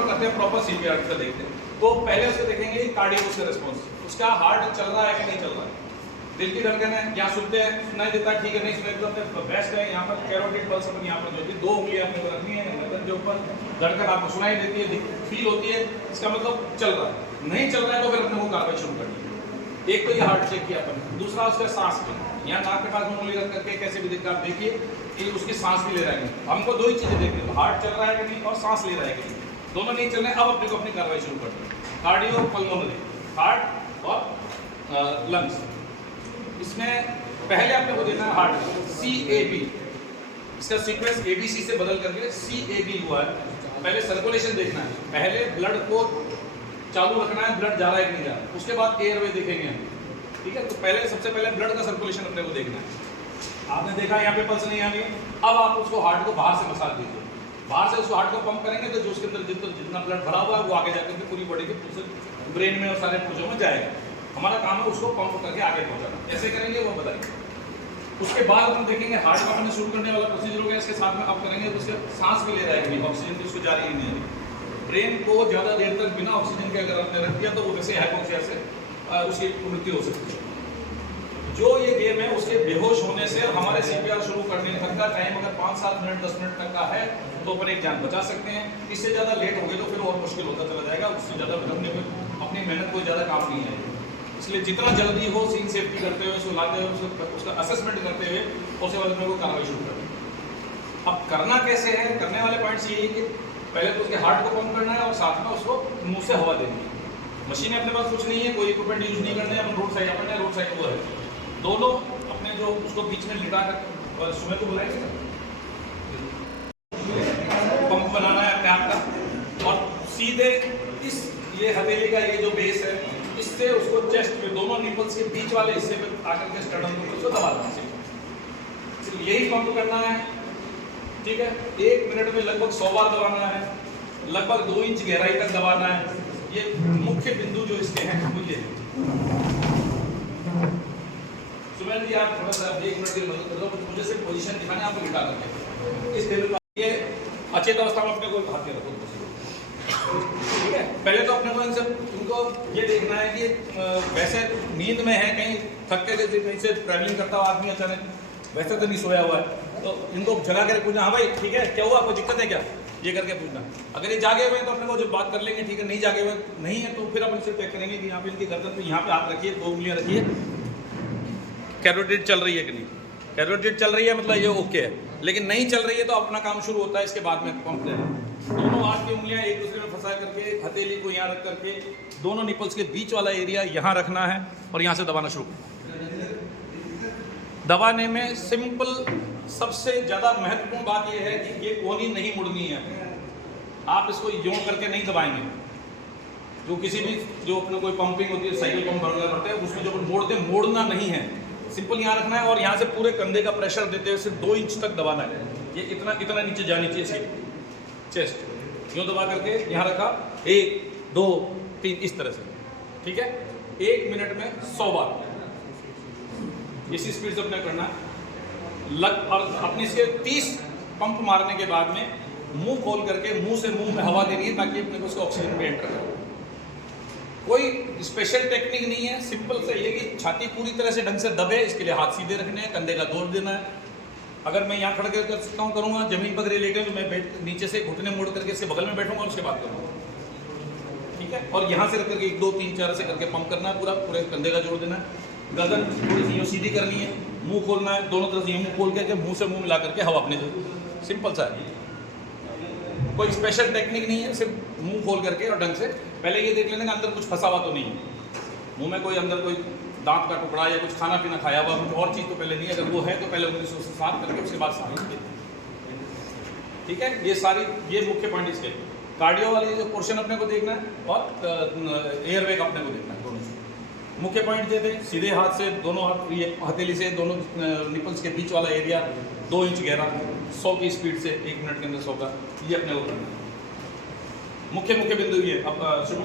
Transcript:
करते हैं proper CPR का देखते हैं। तो पहले उससे देखेंगे कार्डियो का रिस्पॉन्स, उसका हार्ट चल रहा है कि नहीं चल रहा है, दिल की धड़कन है, क्या सुनते हैं, सुनाई देता है, ठीक है, नहीं सुनाई देता तो बेस्ट है। यहाँ पर कैरोटिड पल्स अपन यहाँ पर जो है 2 उंगलियां आपने को रखनी है गर्दन के ऊपर, धड़कन आपको सुनाई देती है, फील होती है, इसका मतलब चल रहा है। नहीं चल रहा है तो फिर अपने को कार्रवाई शुरू करनी है। एक तो ये हार्ट चेक किया अपन, दूसरा उसका सांस लेना, यहाँ नाक के पास उंगली रख करके कैसे भी देखकर आप देखिए कि उसकी सांस भी ले रहा है। हमको 2 ही चीजें देखनी है, हार्ट चल रहा है कि नहीं और सांस ले रहा है कि नहीं, दोनों नहीं चल रहे। अब अपने को अपनी कार्रवाई शुरू करते हैं। कार्डियो पल्मोनरी, हार्ट और लंग्स। इसमें पहले आपने को देना है हार्ट CAB, इसका सीक्वेंस ABC से बदल करके CAB हुआ है। पहले सर्कुलेशन देखना है, पहले ब्लड को चालू रखना है, ब्लड जा रहा है कि नहीं जा रहा, उसके बाद एयरवे देखेंगे हम, ठीक है। तो पहले सबसे पहले ब्लड का सर्कुलेशन अपने को देखना है। आपने देखा यहाँ पे पल्स नहीं आ गई, अब आप उसको हार्ट को बाहर से मसाज दीजिए, बाहर से उसको हार्ट को पंप करेंगे तो जो उसके अंदर जितना ब्लड भरा हुआ है वो आगे जाकर के पूरी बॉडी के ब्रेन में और सारे पुर्जों में जाएगा। हमारा काम है उसको पंप करके आगे पहुंचाना, ऐसे करेंगे वो बताएंगे। उसके बाद हम देखेंगे हार्ट का अपने शुरू करने वाला प्रोसीजर हो गया, इसके साथ में आप करेंगे तो उसके सांस भी ले रहा है कि नहीं, ऑक्सीजन की उसको जा रही है नहीं है। ब्रेन को ज़्यादा देर तक बिना ऑक्सीजन के अगर आपने रख दिया तो वो वैसे हाइपोक्सिया से उसकी मृत्यु हो सकती है। जो ये गेम है उसके बेहोश होने से हमारे CPR शुरू करने तक का टाइम अगर 5-7 मिनट 10 मिनट तक का है तो अपन एक जान बचा सकते हैं। इससे ज़्यादा लेट हो गए तो फिर और मुश्किल होता चला जाएगा, उससे ज़्यादा अपनी मेहनत को ज़्यादा काम नहीं है। इसलिए जितना जल्दी हो सीन सेफ्टी करते हुए उसको लाते हुए उसका असेसमेंट करते हुए उसके बाद को कार्रवाई शुरू करें। अब करना कैसे है, करने वाले पॉइंट्स ये है कि पहले तो उसके हार्ट को पंप करना है और साथ में उसको मुंह से हवा देनी है। मशीनें अपने पास कुछ नहीं है, कोई इक्विपमेंट यूज नहीं करने, अपन रोड साइड वो है, दोनों अपने जो उसको बीच में लिटा कर सुबह को बुलाएंगे पंप बनाना है अपने आप का, और सीधे इस ये हथेली का ये जो बेस है इससे उसको चेस्ट में दोनों निपल्स के बीच वाले हिस्से में आकर के स्टर्नम को उसको दबा देना है। यही पंप करना है, ठीक है। 1 मिनट में लगभग 100 बार दबाना है, लगभग 2 इंच गहराई तक दबाना है। ये मुख्य बिंदु जो इसके हैं मुझे सुमेर जी आप थोड़ा सा 1 मिनट की मदद कर दो, मुझे सिर्फ पोजीशन दिखाना है आपको लिटा करके। इस टेबल पर ये अचेत अवस्था में अपने को हाथ में रखो, ठीक है। पहले तो अपने को इनको ये देखना है कि वैसे नींद में है, कहीं थक के कहीं से ट्रैवलिंग करता हुआ आदमी अचानक वैसे तो नहीं सोया हुआ है तो इनको जगा कर पूछना, हाँ भाई ठीक है क्या हुआ, कोई दिक्कत है क्या, ये करके पूछना। अगर ये जागे हुए तो अपने को जब बात कर लेंगे, ठीक है। नहीं जागे हुए नहीं है तो फिर अपन इसे चेक करेंगे कि यहाँ पे इनकी गर्दन पे यहाँ पे हाथ रखिए, 2 उंगलियाँ रखिए, कैरोटिड चल रही है कि नहीं। कैरोटिड चल रही है मतलब ये ओके है, लेकिन नहीं चल रही है तो अपना काम शुरू होता है इसके बाद में पंप लेना। दोनों हाथ की उंगलियां एक दूसरे में फंसा करके हथेली को यहाँ रख करके दोनों निपल्स के बीच वाला एरिया यहाँ रखना है और यहाँ से दबाना शुरू करना। दबाने में सिंपल सबसे ज़्यादा महत्वपूर्ण बात यह है कि ये कोहनी नहीं मुड़नी है। आप इसको यूं करके नहीं दबाएंगे, जो किसी भी जो अपने कोई पंपिंग होती है, साइकिल पंप भरते हैं उसमें जो मोड़ते मोड़ना नहीं है, सिंपल यहाँ रखना है और यहाँ से पूरे कंधे का प्रेशर देते हुए सिर्फ 2 इंच तक दबाना है। ये इतना नीचे जानी चाहिए चेस्ट, यूँ दबा करके यहाँ रखा, 1 2 3 इस तरह से, ठीक है। 1 मिनट में 100 बार इसी स्पीड से अपने करना है। और अपनी इसके 30 पंप मारने के बाद में मुंह खोल करके मुंह से मुंह में हवा देनी है ताकि अपने को उसका ऑक्सीजन भी एंटर करे। कोई स्पेशल टेक्निक नहीं है, सिंपल से ये कि छाती पूरी तरह से ढंग से दबे, इसके लिए हाथ सीधे रखने हैं, कंधे का जोर देना है। अगर मैं यहाँ खड़े कर सकता हूँ करूँगा, जमीन पकड़े लेकर तो मैं नीचे से घुटने मोड़ करके इसके बगल में बैठूंगा और उसके बाद करूँगा, ठीक है। और यहाँ से रख करके 1 2 3 4 से करके पंप करना है, पूरे कंधे का जोड़ देना है। गर्दन थोड़ी सी सीधी करनी है, मुंह खोलना है, दोनों तरफ से मुंह खोल करके मुंह से मुंह मिला करके हवा अपने, सिंपल सा है, कोई स्पेशल टेक्निक नहीं है, सिर्फ मुंह खोल करके और ढंग से। पहले ये देख लेना कि अंदर कुछ फंसा हुआ तो नहीं है, मुंह में कोई अंदर कोई दांत का टुकड़ा या कुछ खाना पीना खाया हुआ, कुछ और चीज़ तो पहले नहीं, अगर वो है तो पहले उन्हें साफ करके उसके बाद साफ, ठीक है। ये मुख्य पॉइंट इसके। कार्डियो वाली जो पोर्शन अपने को देखना है और एयरवे का अपने को देखना है, दोनों मुख्य पॉइंट ये थे। सीधे हाथ से दोनों हाथ ये हथेली से दोनों निपल्स के बीच वाला एरिया 2 इंच गहरा, 100 की स्पीड से 1 मिनट के अंदर 100 का, ये अपने को करना है। मुख्य बिंदु ये। अब शुरू